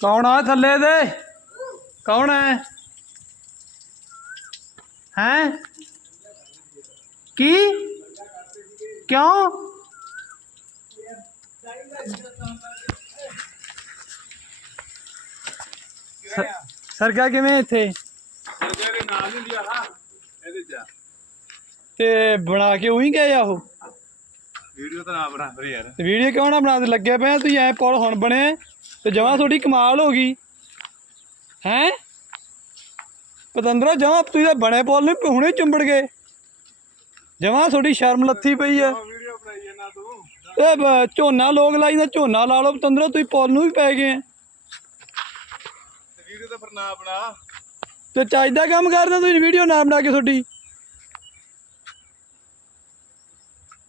ਕੌਣ ਆ ਥੱਲੇ ਦੇ ਕੌਣ ਹੈ ਹੈ ਕੀ ਕਿਉਂ ਸ- ਸਰਗਾ ਕਿਵੇਂ ਇੱਥੇ ਜਿਹੜੇ ਨਾਲ ਨਹੀਂ ਲਿਆ ਹਾਂ ਇਹਦੇ ਚ ਤੇ ਬਣਾ ਕੇ ਉਹੀ ਗਏ ਆ ਉਹ ਵੀਡੀਓ ਤਾਂ ਨਾ ਬਣਾ ਫਿਰ ਯਾਰ ਤੇ ਵੀਡੀਓ ਕਿਉਂ ਨਾ ਬਣਾ ਤੇ ਲੱਗੇ ਪਏ ਆ? ਤੁਸੀਂ ਐ ਪੁਲ ਹੁਣ ਬਣੇ ਤੇ ਜਮਾ ਤੁਹਾਡੀ ਕਮਾਲ ਹੋ ਗਈ। ਹੈ? ਪਤੰਦਰਾ ਜਮਾ ਤੁਸੀਂ ਤਾਂ ਬਣੇ ਪੁਲ ਨੂੰ ਹੁਣੇ ਚੁੰਬੜ ਗਏ। ਜਮਾ ਤੁਹਾਡੀ ਸ਼ਰਮ ਲੱਥੀ ਪਈ ਆ। ਵੀਡੀਓ ਬਣਾਈ ਜਾਂਦਾ ਤੂੰ ਇਹ ਝੋਨਾ ਲੋਕ ਲਾਈ ਦਾ ਝੋਨਾ ਲਾ ਲਓ ਪਤੰਦਰਾ ਤੁਸੀਂ ਪੁਲ ਨੂੰ ਵੀ ਪੈ ਗਏ। ਤੇ ਵੀਡੀਓ ਤਾਂ ਫਿਰ ਨਾ ਬਣਾ। ਤੇ ਚੱਜ ਦਾ ਕੰਮ ਕਰਦੇ ਤੁਸੀਂ ਵੀਡੀਓ ਨਾ ਬਣਾ ਕੇ ਤੁਹਾਡੀ।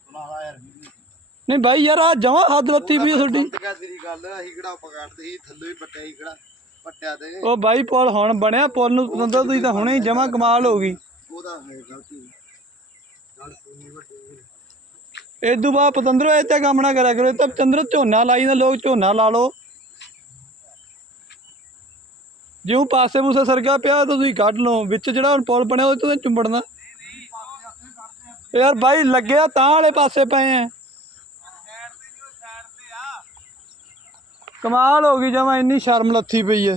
ਬਣਾ ਨਹੀਂ ਬਾਈ ਯਾਰ ਆ ਜਮਾ ਹੱਦ ਪਈ ਆ ਤੁਹਾਡੀ। ਕਾ ਤੇਰੀ ਗੱਲ ਅਸੀਂ ਕਿਹੜਾ ਪਕੜਦੇ ਸੀ ਥੱਲੇ ਹੀ ਪੱਟਿਆ ਸੀ ਕਿਹੜਾ ਪੱਟਿਆ ਤੇ। ਉਹ ਬਾਈ ਪੁਲ ਹੁਣ ਬਣਿਆ ਪੁਲ ਨੂੰ ਪਤੰਦਰਾ ਤੁਸੀਂ ਤਾਂ ਹੁਣੇ ਹੀ ਜਮਾ ਕਮਾਲ ਹੋ ਗਈ। ਉਹਦਾ ਹੈ ਗਲਤੀ। ਗੱਲ ਸੁਣੀ ਵੱਡੀ ਇਦੋਂ ਬਾਅਦ ਪਤੰਦਰੋ ਇਹ ਤੇ ਕੰਮ ਨਾ ਕਰਿਆ ਕਰੋ ਇਹ ਤਾਂ ਪਤੰਦਰ ਝੋਨਾ ਲਾਈ ਦਾ ਲੋਕ ਝੋਨਾ ਲਾ ਲਓ। ਜਿਉਂ ਪਾਸੇ ਪੂਸੇ ਸਰਗਾ ਪਿਆ ਤਾਂ ਤੁਸੀਂ ਕੱਢ ਲਓ ਵਿੱਚ ਜਿਹੜਾ ਹੁਣ ਪੁਲ ਬਣਿਆ ਉਹ ਤੋਂ ਚੁੰਬੜਨਾ। ਯਾਰ ਬਾਈ ਲੱਗਿਆ ਤਾਂ ਵਾਲੇ ਪਾਸੇ ਪਏ ਆ। ਕਮਾਲ ਹੋ ਗਈ ਜਮਾ ਇੰਨੀ ਸ਼ਰਮ ਲੱਥੀ ਪਈ ਐ